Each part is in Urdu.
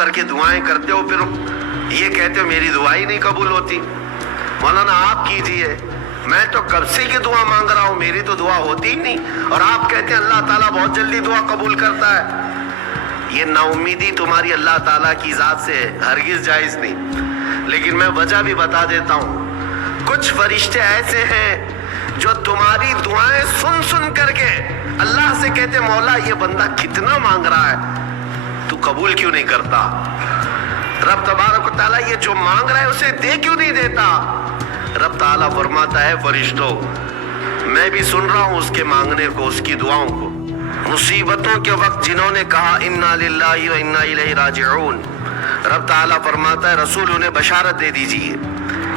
کر کے دعائیں کرتے ہو، پھر یہ کہتے ہو میری دعا ہی نہیں قبول ہوتی۔ مولانا آپ کیجئے، میں تو کب سے یہ دعا مانگ رہا ہوں، میری تو دعا ہوتی ہی نہیں، اور آپ کہتے ہیں اللہ تعالیٰ بہت جلدی دعا قبول کرتا ہے۔ یہ نا امیدی تمہاری اللہ تعالیٰ کی ذات سے ہرگز جائز نہیں۔ لیکن میں وجہ بھی بتا دیتا ہوں، کچھ فرشتے ایسے ہیں جو تمہاری دعائیں سن سن کر کے اللہ سے کہتے مولا یہ بندہ کتنا مانگ رہا ہے، تو قبول کیوں نہیں کرتا؟ رب تبارک و تعالیٰ یہ جو مانگ رہا ہے اسے دے کیوں نہیں دیتا؟ رب تعالیٰ فرماتا ہے فرشتوں میں بھی سن رہا ہوں اس کے مانگنے کو، اس کی دعاؤں کو۔ مصیبتوں کے وقت جنہوں نے کہا انا للہ و انا الیہ راجعون، رب تعالیٰ فرماتا ہے رسول انہیں بشارت دے دیجیے۔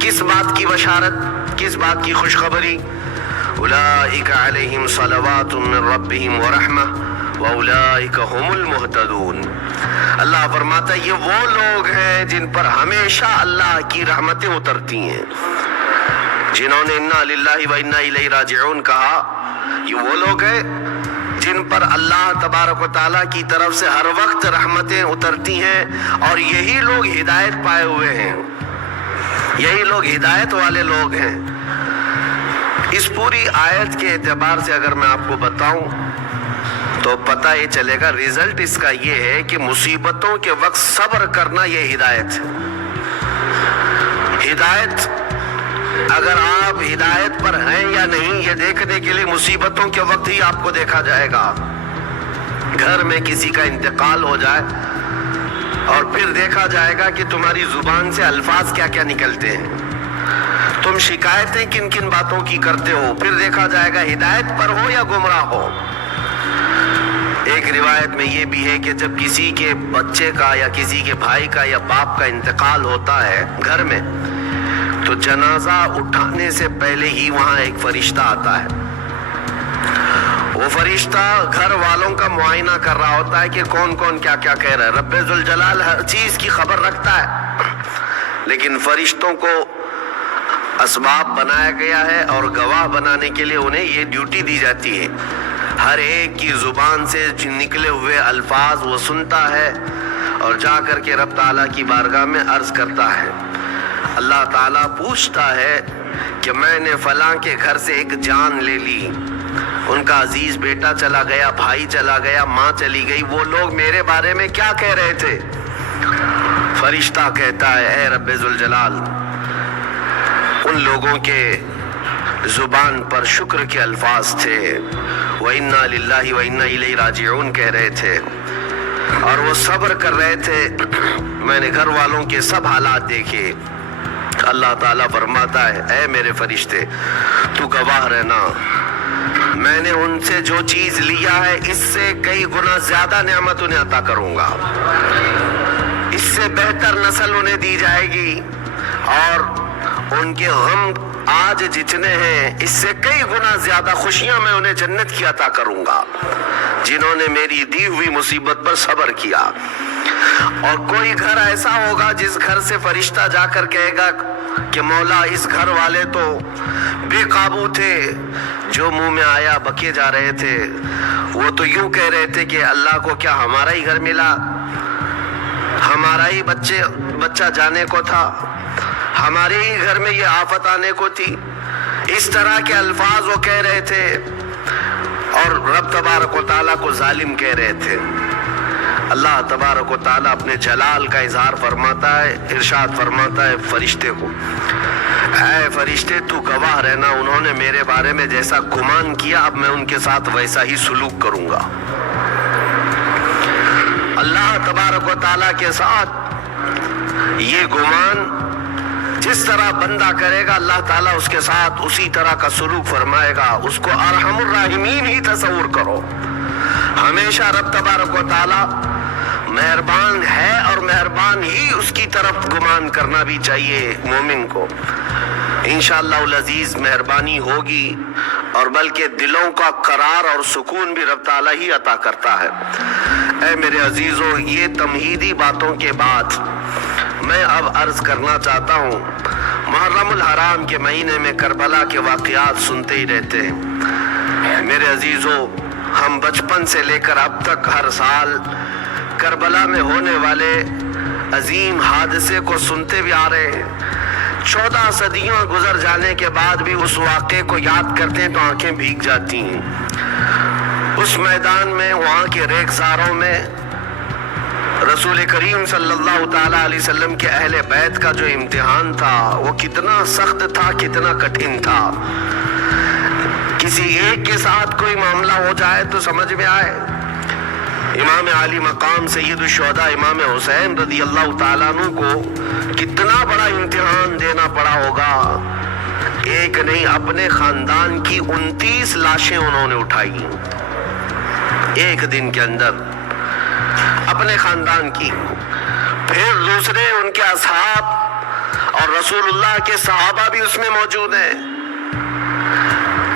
کس بات کی بشارت؟ کس بات کی خوشخبری؟ اولئک علیہم صلوات من ربہم ورحمہ واولئک هم المہتدون۔ اللہ فرماتا ہے یہ وہ لوگ ہیں جن پر ہمیشہ اللہ کی رحمتیں اترتی ہیں۔ جنہوں نے انا للہ و انا الیہ راجعون کہا، یہ وہ لوگ ہیں جن پر اللہ تبارک و تعالیٰ کی طرف سے ہر وقت رحمتیں اترتی ہیں، اور یہی لوگ ہدایت پائے ہوئے ہیں، یہی لوگ ہدایت والے لوگ ہیں۔ اس پوری آیت کے اعتبار سے اگر میں آپ کو بتاؤں تو پتہ یہ چلے گا، ریزلٹ اس کا یہ ہے کہ مصیبتوں کے وقت صبر کرنا یہ ہدایت ہے۔ ہدایت، اگر آپ ہدایت پر ہیں یا نہیں یہ دیکھنے کے لیے مصیبتوں کے وقت ہی آپ کو دیکھا جائے گا۔ گھر میں کسی کا انتقال ہو جائے اور پھر دیکھا جائے گا کہ تمہاری زبان سے الفاظ کیا کیا نکلتے ہیں، تم شکایتیں کن کن باتوں کی کرتے ہو، پھر دیکھا جائے گا ہدایت پر ہو یا گمراہ ہو۔ ایک روایت میں یہ بھی ہے کہ جب کسی کے بچے کا یا کسی کے بھائی کا یا باپ کا انتقال ہوتا ہے گھر میں، تو جنازہ اٹھانے سے پہلے ہی وہاں ایک فرشتہ آتا ہے۔ وہ فرشتہ گھر والوں کا معائنہ کر رہا ہوتا ہے کہ کون کون کیا کیا کہہ رہا ہے۔ رب ذوالجلال ہر چیز کی خبر رکھتا ہے، لیکن فرشتوں کو اسباب بنایا گیا ہے اور گواہ بنانے کے لیے انہیں یہ ڈیوٹی دی جاتی ہے۔ ہر ایک کی زبان سے نکلے ہوئے الفاظ وہ سنتا ہے اور جا کر کے رب تعالیٰ کی بارگاہ میں عرض کرتا ہے۔ اللہ تعالیٰ پوچھتا ہے کہ میں نے فلاں کے گھر سے ایک جان لے لی، ان کا عزیز بیٹا چلا گیا، بھائی چلا گیا، ماں چلی گئی، وہ لوگ میرے بارے میں کیا کہہ رہے تھے؟ فرشتہ کہتا ہے اے رب ذوالجلال، ان لوگوں کے زبان پر شکر کے الفاظ تھے، وَإِنَّا لِلَّهِ وَإِنَّا إِلَيْهِ راجعون کہہ رہے تھے، اور وہ صبر کر رہے تھے۔ میں نے گھر والوں کے سب حالات دیکھے۔ اللہ تعالیٰ فرماتا ہے اے میرے فرشتے تو گواہ رہنا، میں نے ان سے جو چیز لیا ہے اس سے کئی گنا زیادہ نعمت انہیں عطا کروں گا، اس سے بہتر نسل انہیں دی جائے گی، اور ان کے غم آج جتنے ہیں اس سے کئی گنا زیادہ خوشیاں میں انہیں جنت کی عطا کروں گا، جنہوں نے میری دی ہوئی مصیبت پر صبر کیا۔ اور کوئی گھر ایسا ہوگا جس گھر سے فرشتہ جا کر کہے گا کہ مولا اس گھر والے تو بے قابو تھے، جو منہ میں آیا بکے جا رہے تھے، وہ تو یوں کہہ رہے تھے کہ اللہ کو کیا ہمارا ہی گھر ملا، ہمارا ہی بچہ جانے کو تھا، ہمارے ہی گھر میں یہ آفت آنے کو تھی۔ اس طرح کے الفاظ وہ کہہ رہے تھے اور رب تبارک و تعالیٰ کو ظالم کہہ رہے تھے۔ اللہ تبارک و تعالیٰ اپنے جلال کا اظہار فرماتا ہے، ارشاد فرماتا ہے فرشتے کو اے فرشتے تو گواہ رہنا، انہوں نے میرے بارے میں جیسا گمان کیا اب میں ان کے ساتھ ویسا ہی سلوک کروں گا۔ اللہ تبارک و تعالیٰ کے ساتھ یہ گمان جس طرح بندہ کرے گا اللہ تعالیٰ اس کے ساتھ اسی طرح کا سلوک فرمائے گا۔ اس کو ارحم الراحمین ہی تصور کرو۔ ہمیشہ رب تبارک و تعالیٰ مہربان ہے اور مہربان ہی اس کی طرف گمان کرنا بھی چاہیے مومن کو۔ انشاءاللہ العزیز مہربانی ہوگی، اور بلکہ دلوں کا قرار اور سکون بھی رب تعالیٰ ہی عطا کرتا ہے۔ اے میرے عزیزو، یہ تمہیدی باتوں کے بعد میں اب عرض کرنا چاہتا ہوں، محرم الحرام کے مہینے میں کربلا کے واقعات سنتے ہی رہتے ہیں۔ میرے عزیزو، ہم بچپن سے لے کر اب تک ہر سال کربلا میں ہونے والے عظیم حادثے کو سنتے بھی آ رہے ہیں. 14 صدیاں گزر جانے کے بعد بھی اس واقعے کو یاد کرتے ہیں تو آنکھیں بھیگ جاتی ہیں. اس میدان میں وہاں کے ریگزاروں میں رسول کریم صلی اللہ تعالیٰ علیہ وسلم کے اہل بیت کا جو امتحان تھا وہ کتنا سخت تھا, کتنا کٹھن تھا. کسی ایک کے ساتھ کوئی معاملہ ہو جائے تو سمجھ میں آئے. امام عالی مقام سید الشہداء امام حسین رضی اللہ تعالیٰ عنہ کو کتنا بڑا امتحان دینا پڑا ہوگا. ایک نہیں, اپنے خاندان کی 29 لاشیں انہوں نے اٹھائی ایک دن کے اندر, اپنے خاندان کی. پھر دوسرے ان کے اصحاب اور رسول اللہ کے صحابہ بھی اس میں موجود ہیں,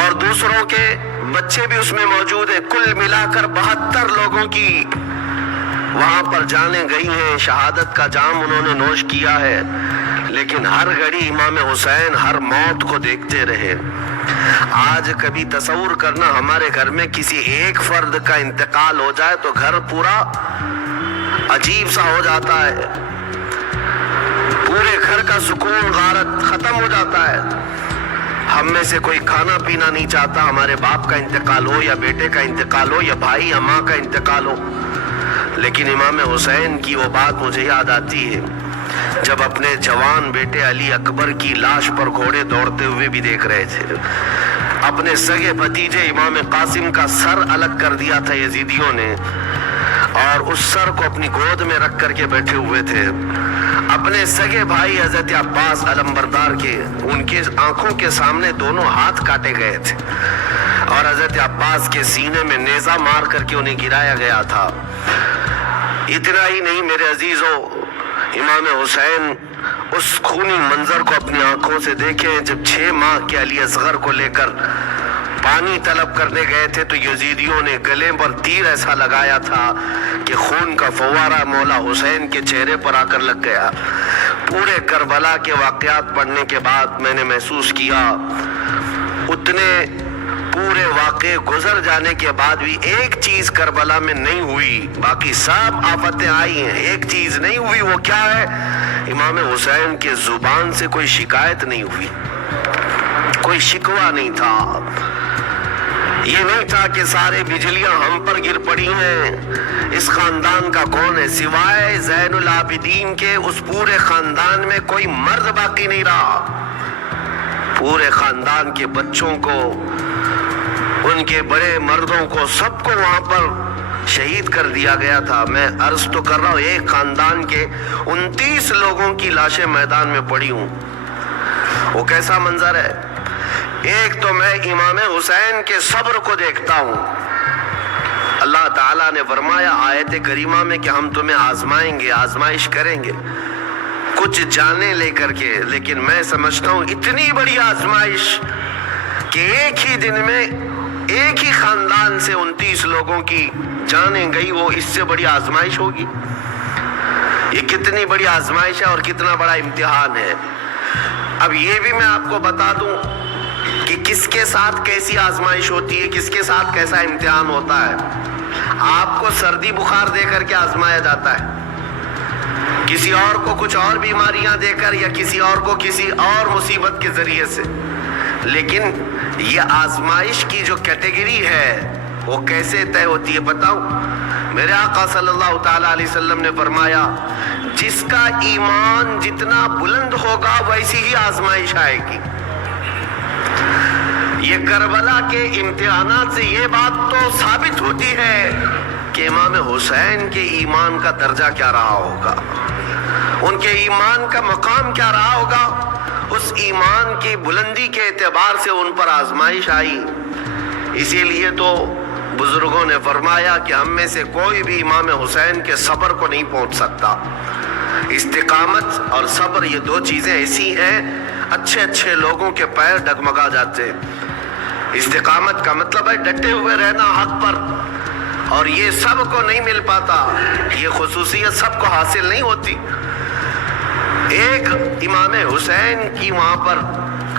اور دوسروں کے بچے بھی اس میں موجود ہیں. کل ملا کر 72 لوگوں کی وہاں پر جانیں گئی ہیں. شہادت کا جام انہوں نے نوش کیا ہے, لیکن ہر گھڑی امام حسین ہر موت کو دیکھتے رہے. آج کبھی تصور کرنا, ہمارے گھر میں کسی ایک فرد کا انتقال ہو جائے تو گھر پورا عجیب سا ہو جاتا ہے, پورے گھر کا سکون غارت ختم ہو جاتا ہے. ہم میں سے کوئی کھانا پینا نہیں چاہتا ہمارے باپ کا انتقال ہو, یا بیٹے کا انتقال ہو, یا بھائی یا ماں کا انتقال ہو. لیکن امام حسین کی وہ بات مجھے یاد آتی ہے جب اپنے جوان بیٹے علی اکبر کی لاش پر گھوڑے دوڑتے ہوئے بھی دیکھ رہے تھے. اپنے سگے بھتیجے امام قاسم کا سر الگ کر دیا تھا یزیدیوں نے, اور اس سر کو اپنی گود میں رکھ کر کے بیٹھے ہوئے تھے. اپنے سگے بھائی حضرت عباس علمبردار کے, ان کے آنکھوں کے سامنے دونوں ہاتھ کاٹے گئے تھے, اور حضرت عباس کے سینے میں نیزہ مار کر کے انہیں گرایا گیا تھا. اتنا ہی نہیں میرے عزیزو, امام حسین اس خونی منظر کو اپنی آنکھوں سے دیکھیں جب 6 ماہ کے علی اصغر کو لے کر پانی طلب کرنے گئے تھے تو یزیدیوں نے گلے پر تیر ایسا لگایا تھا کہ خون کا فوارہ مولا حسین کے چہرے پر آ کر لگ گیا. پورے کربلا کے واقعات پڑھنے کے بعد میں نے محسوس کیا اتنے پورے واقعے گزر جانے کے بعد بھی ایک چیز کربلا میں نہیں ہوئی, باقی سب آفتیں آئی ہیں, ایک چیز نہیں ہوئی. وہ کیا ہے؟ امام حسین کے زبان سے کوئی شکایت نہیں ہوئی, کوئی شکوہ نہیں تھا. یہ نہیں تھا کہ سارے بجلیاں ہم پر گر پڑی ہیں, اس خاندان کا کون ہے؟ سوائے زین العابدین کے اس پورے خاندان میں کوئی مرد باقی نہیں رہا. پورے خاندان کے بچوں کو, ان کے بڑے مردوں کو, سب کو وہاں پر شہید کر دیا گیا تھا. میں عرض تو کر رہا ہوں, ایک خاندان کے 29 لوگوں کی لاشیں میدان میں پڑی ہوں. وہ کیسا منظر ہے؟ ایک تو میں امام حسین کے صبر کو دیکھتا ہوں. اللہ تعالیٰ نے فرمایا آیت کریمہ میں کہ ہم تمہیں آزمائیں گے, آزمائش کریں گے کچھ جانیں لے کر کے. لیکن میں سمجھتا ہوں اتنی بڑی آزمائش کہ ایک ہی دن میں ایک ہی خاندان سے 29 لوگوں کی جانیں گئی, وہ اس سے بڑی آزمائش ہوگی؟ یہ کتنی بڑی آزمائش ہے اور کتنا بڑا امتحان ہے. اب یہ بھی میں آپ کو بتا دوں کہ کس کے ساتھ کیسی آزمائش ہوتی ہے, کس کے ساتھ کیسا امتحان ہوتا ہے. آپ کو سردی بخار دے کر کے آزمایا جاتا ہے, کسی اور کو کچھ اور بیماریاں دے کر, یا کسی اور کو کسی اور مصیبت کے ذریعے سے. لیکن یہ آزمائش کی جو کیٹیگری ہے وہ کیسے طے ہوتی ہے بتاؤں؟ میرے آقا صلی اللہ تعالیٰ علیہ وسلم نے فرمایا جس کا ایمان جتنا بلند ہوگا ویسی ہی آزمائش آئے گی. یہ کربلا کے امتحانات سے یہ بات تو ثابت ہوتی ہے کہ امام حسین کے ایمان کا درجہ کیا رہا ہوگا, ان کے ایمان کا مقام کیا رہا ہوگا. اس ایمان کی بلندی کے اعتبار سے ان پر آزمائش آئی. اسی لیے تو بزرگوں نے فرمایا کہ ہم میں سے کوئی بھی امام حسین کے صبر کو نہیں پہنچ سکتا. استقامت اور صبر یہ 2 چیزیں ایسی ہیں اچھے اچھے لوگوں کے پیر ڈگمگا جاتے ہیں. استقامت کا مطلب ہے ڈٹے ہوئے رہنا حق پر, اور یہ سب کو نہیں مل پاتا, یہ خصوصیت سب کو حاصل نہیں ہوتی. ایک امام حسین کی وہاں پر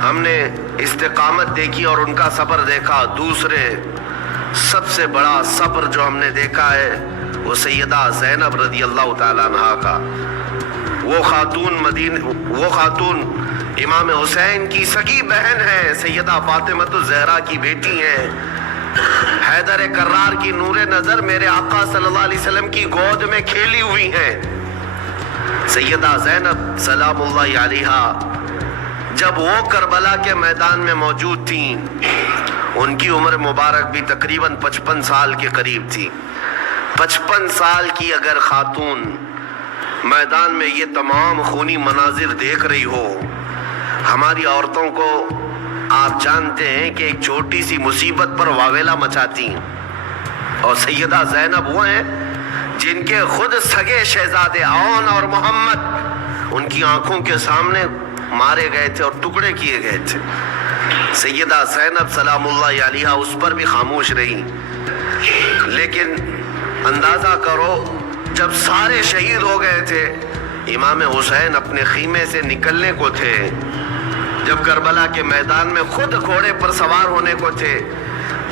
ہم نے استقامت دیکھی اور ان کا صبر دیکھا. دوسرے سب سے بڑا صبر جو ہم نے دیکھا ہے وہ سیدہ زینب رضی اللہ تعالیٰ عنہا کا، وہ خاتون امام حسین کی سگی بہن ہے، سیدہ فاطمۃ الزہرا کی بیٹی ہیں، حیدر کرار کی نور نظر میرے آقا صلی اللہ علیہ وسلم کی گود میں کھیلی ہوئی ہیں۔ سیدہ زینب سلام اللہ علیہا جب وہ کربلا کے میدان میں موجود تھیں، ان کی عمر مبارک بھی تقریباً 55 سال کے قریب تھی۔ 55 سال کی اگر خاتون میدان میں یہ تمام خونی مناظر دیکھ رہی ہو، ہماری عورتوں کو آپ جانتے ہیں کہ ایک چھوٹی سی مصیبت پر واویلا مچاتی ہیں، اور سیدہ زینب وہ ہیں جن کے خود سگے شہزادے عون اور محمد ان کی آنکھوں کے سامنے مارے گئے تھے اور ٹکڑے کیے گئے تھے۔ سیدہ زینب سلام اللہ علیہا اس پر بھی خاموش رہی، لیکن اندازہ کرو جب سارے شہید ہو گئے تھے، امام حسین اپنے خیمے سے نکلنے کو تھے، جب کربلا کے میدان میں خود گھوڑے پر سوار ہونے کو تھے،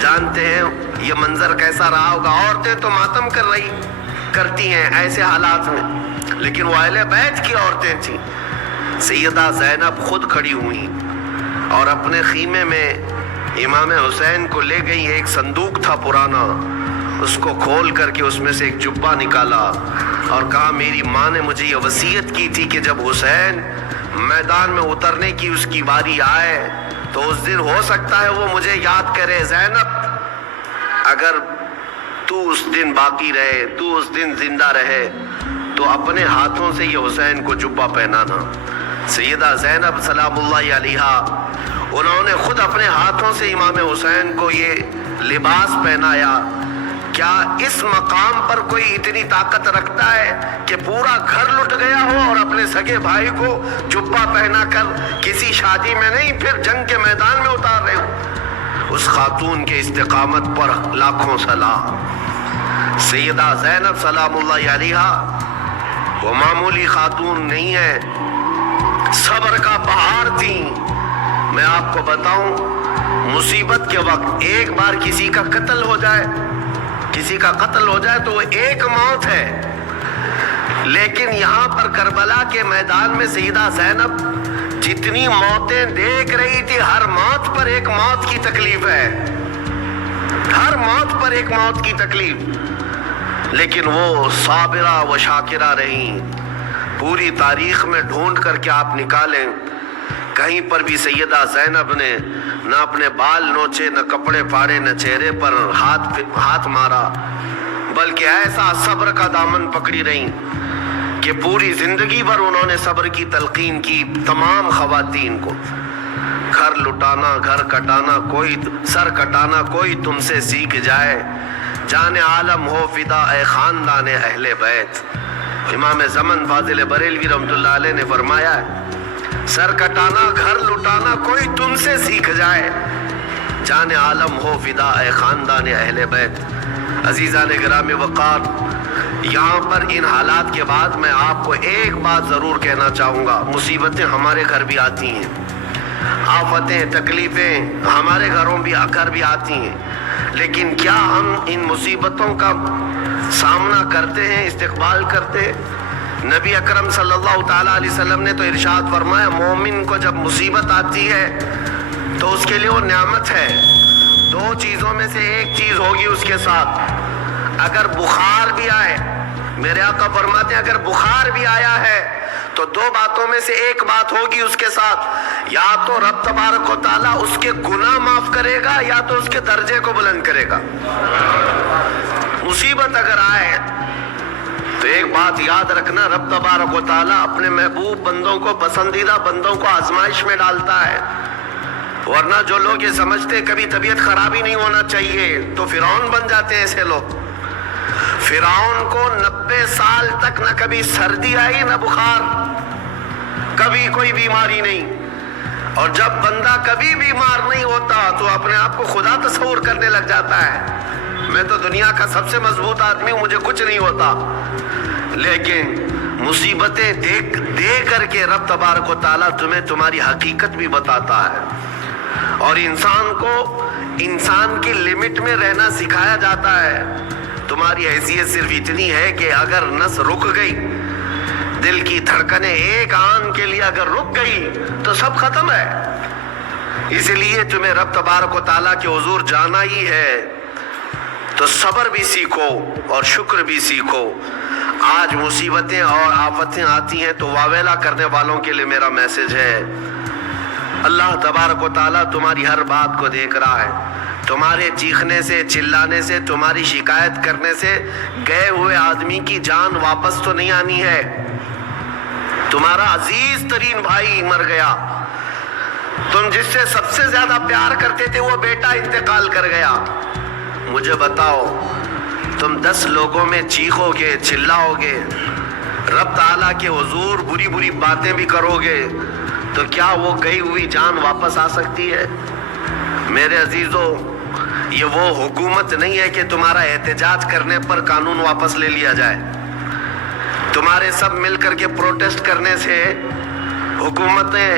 جانتے ہیں یہ منظر کیسا رہا ہوگا۔ عورتیں تو ماتم کرتی ہیں ایسے حالات میں، لیکن وہ اہل بیت کی عورتیں تھیں۔ سیدہ زینب خود کھڑی ہوئی اور اپنے خیمے میں امام حسین کو لے گئی۔ ایک صندوق تھا پرانا، اس کو کھول کر کے اس میں سے ایک جبہ نکالا اور کہا میری ماں نے مجھے یہ وصیت کی تھی کہ جب حسین میدان میں اترنے کی اس کی باری آئے تو اس دن ہو سکتا ہے وہ مجھے یاد کرے۔ زینب اگر تو اس دن باقی رہے، تو اس دن زندہ رہے، تو اپنے ہاتھوں سے یہ حسین کو جبہ پہنانا۔ سیدہ زینب سلام اللہ علیہا انہوں نے خود اپنے ہاتھوں سے امام حسین کو یہ لباس پہنایا۔ کیا اس مقام پر کوئی اتنی طاقت رکھتا ہے کہ پورا گھر لٹ گیا ہو اور اپنے سگے بھائی کو جبہ پہنا کر کسی شادی میں نہیں پھر جنگ کے میدان میں اتار رہے ہو؟ اس خاتون کے استقامت پر لاکھوں سلام۔ سیدہ زینب سلام اللہ علیہا وہ معمولی خاتون نہیں ہے، صبر کا پہاڑ تھی۔ میں آپ کو بتاؤں، مصیبت کے وقت ایک بار کسی کا قتل ہو جائے تو وہ ایک موت ہے، لیکن یہاں پر کربلا کے میدان میں سیدہ زینب جتنی موتیں دیکھ رہی تھی، ہر موت پر ایک موت کی تکلیف ہے، ہر موت پر ایک موت کی تکلیف، لیکن وہ صابرہ و شاکرہ رہیں۔ پوری تاریخ میں ڈھونڈ کر کے آپ نکالیں، کہیں پر بھی سیدہ زینب نے نہ اپنے بال نوچے، نہ کپڑے پھاڑے، نہ چہرے پر ہاتھ مارا، بلکہ ایسا صبر کا دامن پکڑی رہیں کہ پوری زندگی بھر انہوں نے صبر کی تلقین کی تمام خواتین کو۔ گھر لٹانا، گھر کٹانا، کوئی سر کٹانا کوئی تم سے سیکھ جائے، جان عالم ہو فدا اے خاندان اہل بیت۔ امام زمن فاضل بریلوی رحمۃ اللہ علیہ نے فرمایا ہے، سر کٹانا، گھر لٹانا کوئی تم سے سیکھ جائے، جان عالم ہو فدا اے خاندان اہل بیت۔ عزیزان گرامی وقار، یہاں پر ان حالات کے بعد میں آپ کو ایک بات ضرور کہنا چاہوں گا۔ مصیبتیں ہمارے گھر بھی آتی ہیں، آفتیں تکلیفیں ہمارے گھروں بھی آتی ہیں، لیکن کیا ہم ان مصیبتوں کا سامنا کرتے ہیں، استقبال کرتے ہیں؟ نبی اکرم صلی اللہ تعالیٰ علیہ وسلم نے تو ارشاد فرمایا، مومن کو جب مصیبت آتی ہے تو اس کے لیے وہ نعمت ہے۔ دو چیزوں میں سے ایک چیز ہوگی اس کے ساتھ، اگر بخار بھی آئے، میرے آقا فرماتے ہیں اگر بخار بھی آیا ہے تو دو باتوں میں سے ایک بات ہوگی اس کے ساتھ، یا تو رب تبارک و تعالیٰ اس کے گناہ معاف کرے گا یا تو اس کے درجے کو بلند کرے گا۔ مصیبت اگر آئے تو ایک بات یاد رکھنا، رب تبارک و تعالیٰ اپنے محبوب بندوں کو، پسندیدہ بندوں کو آزمائش میں ڈالتا ہے، ورنہ جو لوگ یہ سمجھتے کبھی طبیعت خراب ہی نہیں ہونا چاہیے تو فرعون بن جاتے ہیں ایسے لوگ۔ فرعون کو 90 سال تک نہ کبھی سردی آئی نہ بخار، کبھی کوئی بیماری نہیں، اور جب بندہ کبھی بیمار نہیں ہوتا تو اپنے آپ کو خدا تصور کرنے لگ جاتا ہے، میں تو دنیا کا سب سے مضبوط آدمی ہوں، مجھے کچھ نہیں ہوتا۔ لیکن مصیبتیں دے کر کے رب تبارک و تعالیٰ تمہیں تمہاری حقیقت بھی بتاتا ہے، اور انسان کو انسان کی لمٹ میں رہنا سکھایا جاتا ہے۔ تمہاری حیثیت صرف اتنی ہے کہ اگر نس رک گئی، دل کی دھڑکنیں ایک آن کے لیے اگر رک گئی تو سب ختم ہے۔ اسی لیے تمہیں رب تبارک و تعالیٰ کے حضور جانا ہی ہے تو صبر بھی سیکھو اور شکر بھی سیکھو۔ آج مصیبتیں اور آفتیں آتی ہیں تو واویلا کرنے والوں کے لیے میرا میسج ہے، اللہ تبارک و تعالیٰ تمہاری ہر بات کو دیکھ رہا ہے۔ تمہارے چیخنے سے، چلانے سے، تمہاری شکایت کرنے سے گئے ہوئے آدمی کی جان واپس تو نہیں آنی ہے۔ تمہارا عزیز ترین بھائی مر گیا، تم جس سے سب سے زیادہ پیار کرتے تھے وہ بیٹا انتقال کر گیا۔ مجھے بتاؤ، تم 10 لوگوں میں چیخو گے، چلاؤ گے، رب تعالیٰ کے حضور بری بری باتیں بھی کرو گے تو کیا وہ گئی ہوئی جان واپس آ سکتی ہے؟ میرے عزیزو، یہ وہ حکومت نہیں ہے کہ تمہارا احتجاج کرنے پر قانون واپس لے لیا جائے۔ تمہارے سب مل کر کے پروٹیسٹ کرنے سے حکومتیں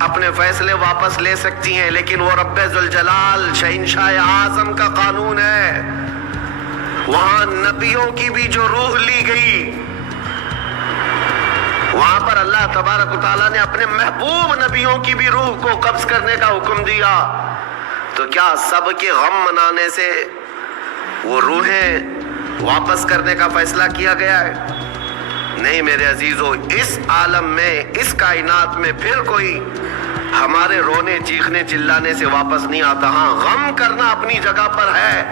اپنے فیصلے واپس لے سکتی ہیں، لیکن وہ رب ذوالجلال شہنشاہ اعظم کا قانون ہے۔ وہاں نبیوں کی بھی جو روح لی گئی، وہاں پر اللہ تبارک و تعالیٰ نے اپنے محبوب نبیوں کی بھی روح کو قبض کرنے کا حکم دیا، تو کیا سب کے غم منانے سے وہ روحیں واپس کرنے کا فیصلہ کیا گیا ہے؟ نہیں میرے عزیزو، اس عالم میں، اس کائنات میں پھر کوئی ہمارے رونے چیخنے چلانے سے واپس نہیں آتا۔ ہاں، غم کرنا اپنی جگہ پر ہے،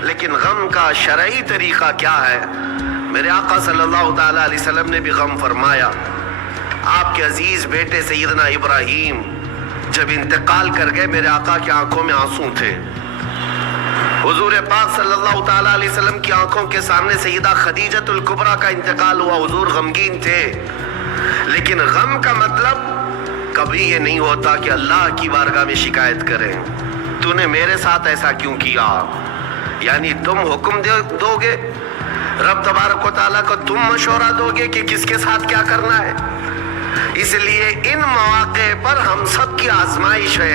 لیکن غم کا شرعی طریقہ کیا ہے؟ میرے آقا صلی اللہ تعالیٰ علیہ وسلم نے بھی غم فرمایا۔ آپ کے عزیز بیٹے سیدنا ابراہیم جب انتقال کر گئے، میرے آقا کی آنکھوں میں آنسو تھے۔ حضور پاک صلی اللہ تعالیٰ علیہ وسلم کی آنکھوں کے سامنے سیدہ خدیجۃ الکبریٰ کا انتقال ہوا، حضور غمگین تھے۔ لیکن غم کا مطلب کبھی یہ نہیں ہوتا کہ اللہ کی بارگاہ میں شکایت کریں، تو نے میرے ساتھ ایسا کیوں کیا؟ یعنی تم حکم دو گے، رب تبارک و تعالیٰ کو تم مشورہ دو گے کہ کس کے ساتھ کیا کرنا ہے۔ اس لیے ان مواقع پر ہم سب کی آزمائش ہے۔